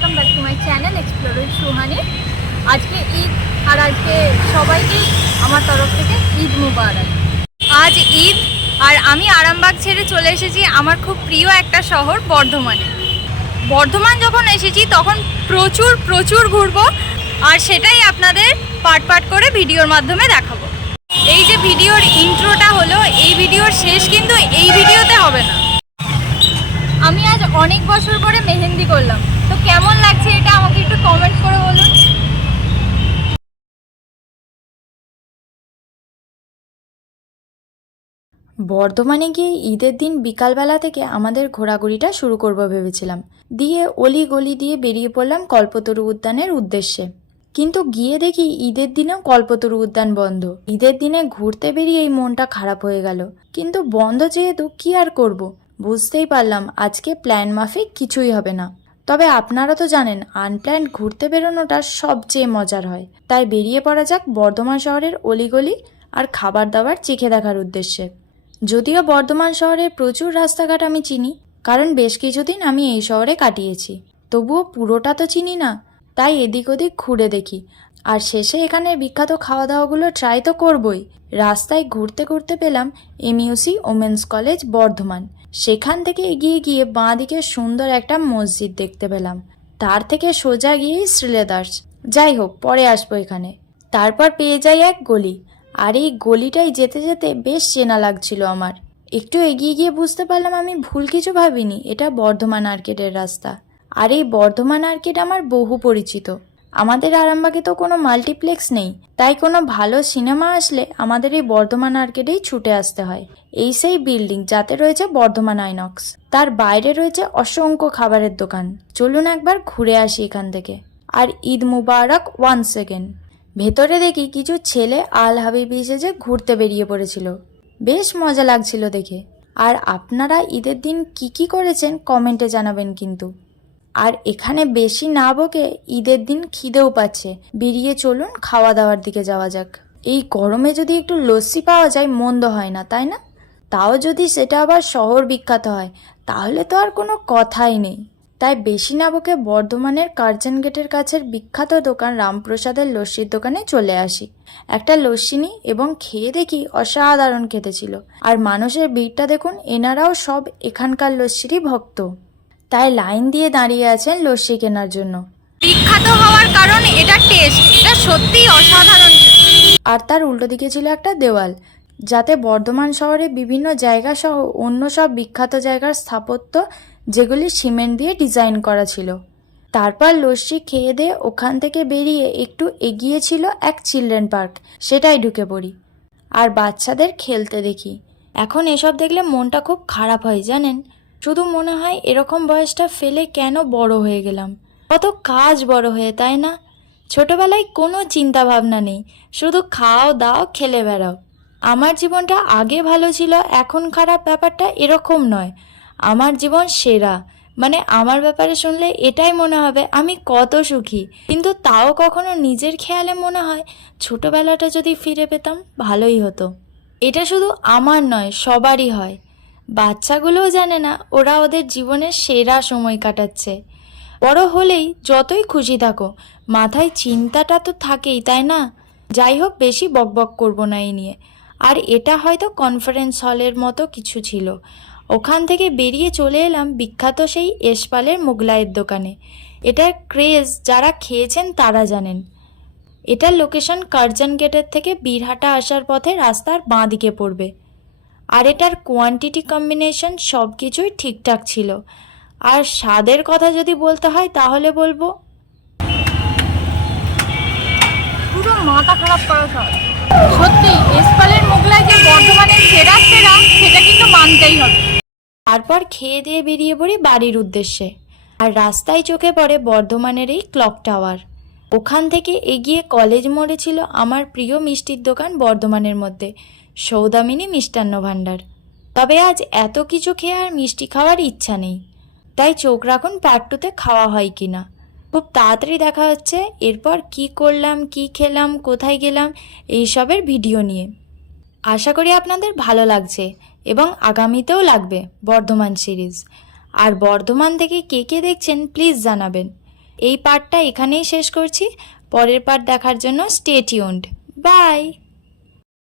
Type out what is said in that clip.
Welcome back to my channel explorer Suhani. আজকে ঈদ, আর আজকে সবাইকেই আমার তরফ থেকে ঈদ মুবারক। আজ ঈদ, আর আমি আরামবাগ ছেড়ে চলে এসেছি আমার খুব প্রিয় একটা শহর, বর্ধমানে। বর্ধমান যখন এসেছি, তখন প্রচুর প্রচুর ঘুরবো, আর সেটাই আপনাদের পার্ট পার্ট করে ভিডিওর মাধ্যমে দেখাবো। এই যে ভিডিওর ইন্ট্রোটা হলো, এই ভিডিওর শেষ কিন্তু এই ভিডিওতে হবে না। আমি আজ অনেক বছর পরে মেহেন্দি করলাম। তো কেমন লাগছে এটা আমাকে একটু কমেন্ট করে বলুন। বর্ধমানে গিয়ে ঈদের দিন বিকালবেলা থেকে আমাদের ঘোরাঘুরিটা শুরু করব ভেবেছিলাম। দিয়ে অলি গলি দিয়ে বেরিয়ে পড়লাম কল্পতরু উদ্যানের উদ্দেশ্যে। কিন্তু গিয়ে দেখি ঈদের দিনেও কল্পতরু উদ্যান বন্ধ। ঈদের দিনে ঘুরতে বেরিয়ে এই মনটা খারাপ হয়ে গেল। কিন্তু বন্ধ যেহেতু কি আর করব? বুঝতেই পারলাম আজকে প্ল্যান মাফিক কিছুই হবে না। তবে আপনারা তো জানেন আনপ্ল্যান্ড ঘুরতে বেরোনোটা সবচেয়ে মজার হয়। তাই বেরিয়ে পড়া যাক বর্ধমান শহরের অলিগলি আর খাবার দাবার চেখে দেখার উদ্দেশ্যে। যদিও বর্ধমান শহরে প্রচুর রাস্তাঘাট আমি চিনি, কারণ বেশ কিছুদিন আমি এই শহরে কাটিয়েছি। তবুও পুরোটা তো চিনি না, তাই এদিক ওদিক ঘুরে দেখি। আর শেষে এখানের বিখ্যাত খাওয়া দাওয়াগুলো ট্রাই তো করবই। রাস্তায় ঘুরতে ঘুরতে পেলাম এমইউসি ওমেন্স কলেজ বর্ধমান। সেখান থেকে এগিয়ে গিয়ে বাঁ দিকে সুন্দর একটা মসজিদ দেখতে পেলাম। তার থেকে সোজা গিয়েই শ্রীলেদার্স। যাই হোক, পরে আসব এখানে। তারপর পেয়ে যাই এক গলি। আর এই গলিটাই যেতে যেতে বেশ চেনা লাগছিল আমার। একটু এগিয়ে গিয়ে বুঝতে পারলাম আমি ভুল কিছু ভাবিনি। এটা বর্ধমান আর্কেডের রাস্তা। আর এই বর্ধমান আর্কেড আমার বহু পরিচিত। আমাদের আরামবাগে তো কোনো মাল্টিপ্লেক্স নেই, তাই কোনো ভালো সিনেমা আসলে আমাদের এই বর্ধমান আর্কেডেই ছুটে আসতে হয়। এই সেই বিল্ডিং, যাতে রয়েছে বর্ধমান আইনক্স। তার বাইরে রয়েছে অসংখ্য খাবারের দোকান। চলুন একবার ঘুরে আসি এখান থেকে। আর ঈদ মুবারক ওয়ান সেকেন্ড ভেতরে দেখি কিছু ছেলে আল হাবিবি সেজে ঘুরতে বেরিয়ে পড়েছিল। বেশ মজা লাগছিল দেখে। আর আপনারা ঈদের দিন কি কি করেছেন কমেন্টে জানাবেন কিন্তু। আর এখানে বেশি না বকে ঈদের দিন খিদেও পাচ্ছে। বেরিয়ে চলুন খাওয়া দাওয়ার দিকে যাওয়া যাক। এই গরমে যদি একটু লস্যি পাওয়া যায়, মন্দ হয় না, তাই না? তাও যদি সেটা আবার শহর বিখ্যাত হয়, তাহলে তো আর কোনো কথাই নেই। তাই বেশি না বকে বর্ধমানের কার্জন গেটের কাছের বিখ্যাত দোকান রামপ্রসাদের লস্যির দোকানে চলে আসি। একটা লস্যি নিই এবং খেয়ে দেখি অসাধারণ খেতে ছিল। আর মানুষের ভিড়টা দেখুন, এনারাও সব এখানকার লস্যিরই ভক্ত। তাই লাইন দিয়ে দাঁড়িয়ে আছেন লস্যি কেনার জন্য। বিখ্যাত হওয়ার কারণ এটা টেস্ট এটা সত্যিই অসাধারণ আর তার উল্টো দিকে ছিল একটা দেওয়াল যাতে বর্ধমান শহরে বিভিন্ন জায়গা সহ অন্য সব বিখ্যাত জায়গার স্থাপত্য যেগুলি সিমেন্ট দিয়ে ডিজাইন করা ছিল। তারপর লস্যি খেয়ে দিয়ে ওখান থেকে বেরিয়ে একটু এগিয়ে ছিল এক চিলড্রেন পার্ক সেটাই ঢুকে পড়ি। আর বাচ্চাদের খেলতে দেখি। এখন এসব দেখলে মনটা খুব খারাপ হয় জানেন? শুধু মনে হয় এরকম বয়সটা ফেলে কেন বড় হয়ে গেলাম? কত কাজ বড় হয়ে, তাই না? ছোটবেলায় কোনো চিন্তা ভাবনা নেই, শুধু খাও, দাও, খেলে বেড়াও। আমার জীবনটা আগে ভালো ছিল, এখন খারাপ ব্যাপারটা এরকম নয়। আমার জীবন সেরা মানে আমার ব্যাপারে শুনলে এটাই মনে হবে, আমি কত সুখী। কিন্তু তাও কখনো নিজের খেয়ালে মনে হয় ছোটবেলাটা যদি ফিরে পেতাম, ভালোই হতো। এটা শুধু আমার নয়, সবারই হয়। বাচ্চাগুলোও জানে না ওরা ওদের জীবনের সেরা সময় কাটাচ্ছে। বড় হলেই যতই খুশি থাকো, মাথায় চিন্তাটা তো থাকেই, তাই না? যাই হোক, বেশি বকবক করব না এই নিয়ে। আর এটা হয়তো কনফারেন্স হলের মতো কিছু ছিল। ওখান থেকে বেরিয়ে চলে এলাম বিখ্যাত সেই এসপালের মোগলাইয়ের দোকানে। এটার ক্রেজ যারা খেয়েছেন তারা জানেন। এটার লোকেশন কার্জন গেটের থেকে বীরহাটা আসার পথে রাস্তার বাঁ দিকে পড়বে। আর এটার কোয়ান্টিটি কম্বিনেশন সব কিছুই ঠিকঠাক ছিল। আর স্বাদের কথা যদি বলতে হয় তাহলে বলব। পুরো মাথা খারাপ করা সত্যি এসপালের মোগলাই যে বর্ধমানের সেরা সেরা সেটা কিন্তু মানতেই হবে। তারপর খেয়ে দিয়ে বেরিয়ে পড়ি বাড়ির উদ্দেশ্যে। আর রাস্তায় চোখে পড়ে বর্ধমানের এই ক্লক টাওয়ার ওখান থেকে এগিয়ে কলেজ মোড়ে ছিল আমার প্রিয় মিষ্টির দোকান বর্ধমানের মধ্যে। সৌদামিনী মিষ্টান্ন ভাণ্ডার। তবে আজ এত কিছু খেয়ে আর মিষ্টি খাওয়ার ইচ্ছা নেই। তাই চোখ রাখুন প্যাট্টুতে খাওয়া হয় কি না। খুব তাড়াতাড়ি দেখা হচ্ছে, এরপর কি করলাম, কি খেলাম, কোথায় গেলাম এইসবের ভিডিও নিয়ে। আশা করি আপনাদের ভালো লাগছে এবং আগামীতেও লাগবে বর্ধমান সিরিজ। আর বর্ধমান থেকে কে কে দেখছেন প্লিজ জানাবেন। এই পার্টটা এখানেই শেষ করছি। পরের পার্ট দেখার জন্য স্টে টিউনড বাই!